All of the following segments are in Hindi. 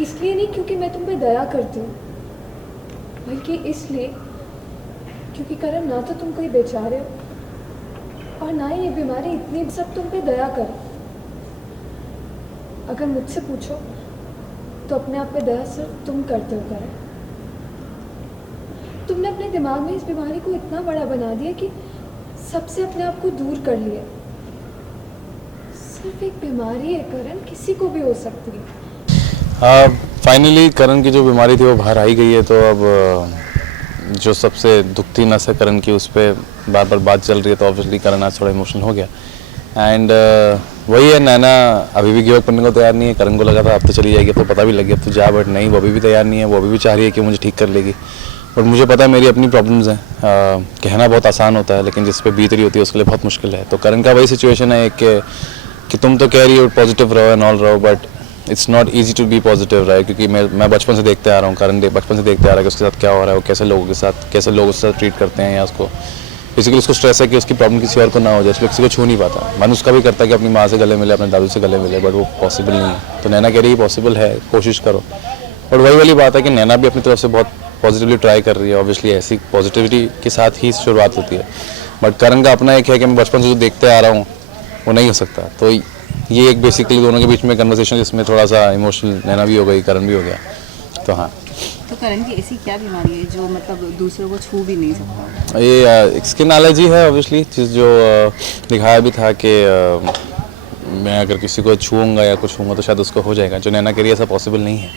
इसलिए नहीं क्योंकि मैं तुम पे दया करती हूँ, बल्कि इसलिए क्योंकि करण ना तो तुम कोई बेचारे हो और ना ही ये बीमारी इतनी सब तुम पे दया कर। अगर मुझसे पूछो तो अपने आप पे दया सिर्फ तुम करते हो करण। तुमने अपने दिमाग में इस बीमारी को इतना बड़ा बना दिया कि सबसे अपने आप को दूर कर लिया। सिर्फ एक बीमारी है करण, किसी को भी हो सकती है। फाइनली करण की जो बीमारी थी वो बाहर आई गई है, तो अब जो सबसे दुखती नस है करण की उस पर बार बार बात चल रही है, तो ऑब्वियसली करण आज थोड़ा इमोशनल हो गया। एंड वही है, नैना अभी भी गिव अप करने को तैयार नहीं है। करण को लगा था अब तो चली जाएगी, अब तो पता भी लग गया अब तो जा, बट नहीं, वो अभी भी तैयार नहीं है। वो अभी भी चाह रही है कि मुझे ठीक कर लेगी, बट मुझे पता है मेरी अपनी प्रॉब्लम्स हैं। कहना बहुत आसान होता है, लेकिन जिस पे बीत रही होती है उसके लिए बहुत मुश्किल है। तो करण का वही सिचुएशन है कि तुम तो कह रही हो पॉजिटिव रहो एंड ऑल रहो, but it's not easy to be positive, right? क्योंकि मैं बचपन से देखते आ रहा हूँ, करण बचपन से देखते आ रहा है कि उसके साथ क्या हो रहा है, वो कैसे लोगों के साथ ट्रीट करते हैं, या उसको बेसिकली उसको स्ट्रेस है कि उसकी प्रॉब्लम किसी और को ना हो जाए, इसलिए किसी को छू नहीं पाता। मन उसका भी करता है कि अपनी माँ से गले मिले, अपने दादू से गले मिले, बट वो पॉसिबल नहीं है। तो नैना कह रही है पॉसिबल है, कोशिश करो। बट वही वाली बात है कि नैना भी अपनी तरफ से बहुत पॉजिटिवली ट्राई कर रही है। ऑब्वियसली ऐसी पॉजिटिविटी के साथ ही शुरुआत होती है, बट करण का अपना एक है कि मैं बचपन से जो देखते आ रहा हूँ वो नहीं हो सकता। तो ये एक बेसिकली दोनों के बीच में कन्वर्सेशन जिसमें थोड़ा सा इमोशनल नैना भी हो गई, करण भी हो गया। तो हाँ, तो करण की ऐसी क्या बीमारी है जो मतलब दूसरों को छू भी नहीं सकता? ये स्किन एलर्जी है ऑब्वियसली, चीज़ जो दिखाया भी था कि मैं अगर किसी को छूऊंगा या कुछ छूँगा तो शायद उसको हो जाएगा। जो नैना कह रही है ऐसा पॉसिबल नहीं है,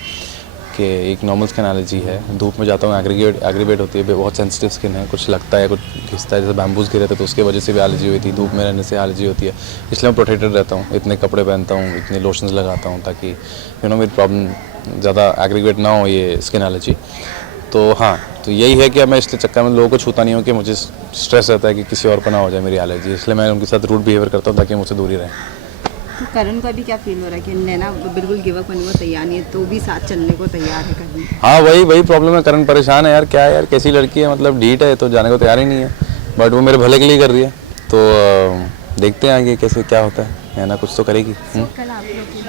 कि एक नॉर्मल स्किन एलर्जी है। धूप में जाता हूँ एग्रीवेट होती है, बहुत सेंसिटिव स्किन है, कुछ लगता है कुछ घिसता है, जैसे बैम्बूज गिरे थे तो उसकी वजह से भी एलर्जी हुई थी। धूप में रहने से एलर्जी होती है, इसलिए मैं प्रोटेक्टेड रहता हूँ, इतने कपड़े पहनता हूँ, इतने लोशंस लगाता हूँ, ताकि मेरी प्रॉब्लम ज़्यादा एग्रीवेट ना हो ये स्किन एलर्जी। तो हाँ, तो यही है कि मैं इसलिए चक्कर में लोगों को छूता नहीं हूँ कि मुझे स्ट्रेस रहता है कि किसी और को ना हो जाए मेरी एलर्जी, इसलिए मैं उनके साथ रूड बिहेवियर करता हूँ ताकि मुझसे दूरी रहे। तो करण को अभी क्या फील हो रहा है कि नैना बिल्कुल गिव अप करने को तैयार नहीं है, तो भी साथ चलने को तैयार है करण? हाँ, वही प्रॉब्लम है। करण परेशान है यार, क्या है यार, कैसी लड़की है, मतलब ढीठ है तो जाने को तैयार ही नहीं है, बट वो मेरे भले के लिए कर रही है। तो देखते हैं आगे कैसे क्या होता है, है ना, कुछ तो करेगी।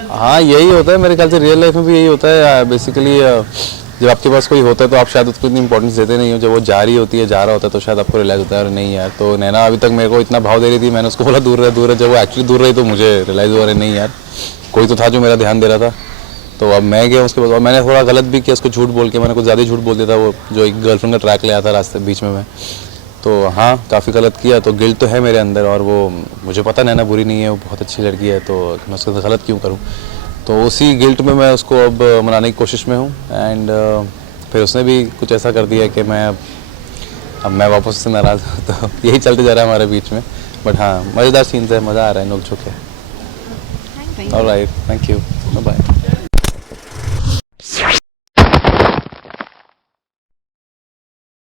हाँ, यही होता है मेरे ख्याल से, रियल लाइफ में भी यही होता है बेसिकली। जब आपके पास कोई होता है तो आप शायद उसको इतनी इंपॉर्टेंस देते नहीं हो, जब वो जा रही होती है, जा रहा होता है, तो शायद आपको रियलाइज होता है नहीं यार। तो नैना अभी तक मेरे को इतना भाव दे रही थी, मैंने उसको बोला दूर रहे। जब वो एक्चुअली दूर रही तो मुझे रियलाइज हुआ रही नहीं यार, कोई तो था जो मेरा ध्यान दे रहा था। तो अब मैं गया उसके बाद, और मैंने थोड़ा गलत भी किया, उसको झूठ बोल के, मैंने कुछ ज़्यादा झूठ बोल दिया था। वो जो एक गर्लफ्रेंड का ट्रैक ले आया था रास्ते बीच में मैं, तो हाँ, काफ़ी गलत किया। तो गिल्ट तो है मेरे अंदर, और वो मुझे पता नैना बुरी नहीं है, वो बहुत अच्छी लड़की है, तो मैं उसके साथ गलत क्यों करूँ। तो उसी गिल्ट में मैं उसको अब मनाने की कोशिश में हूँ। एंड फिर उसने भी कुछ ऐसा कर दिया कि अब मैं वापस से नाराज़ हूँ। तो यही चलते जा रहा है हमारे बीच में, बट हाँ, मज़ेदार सीन्स है, मज़ा आ रहा है, नोक झोंक है। Alright, thank you, bye.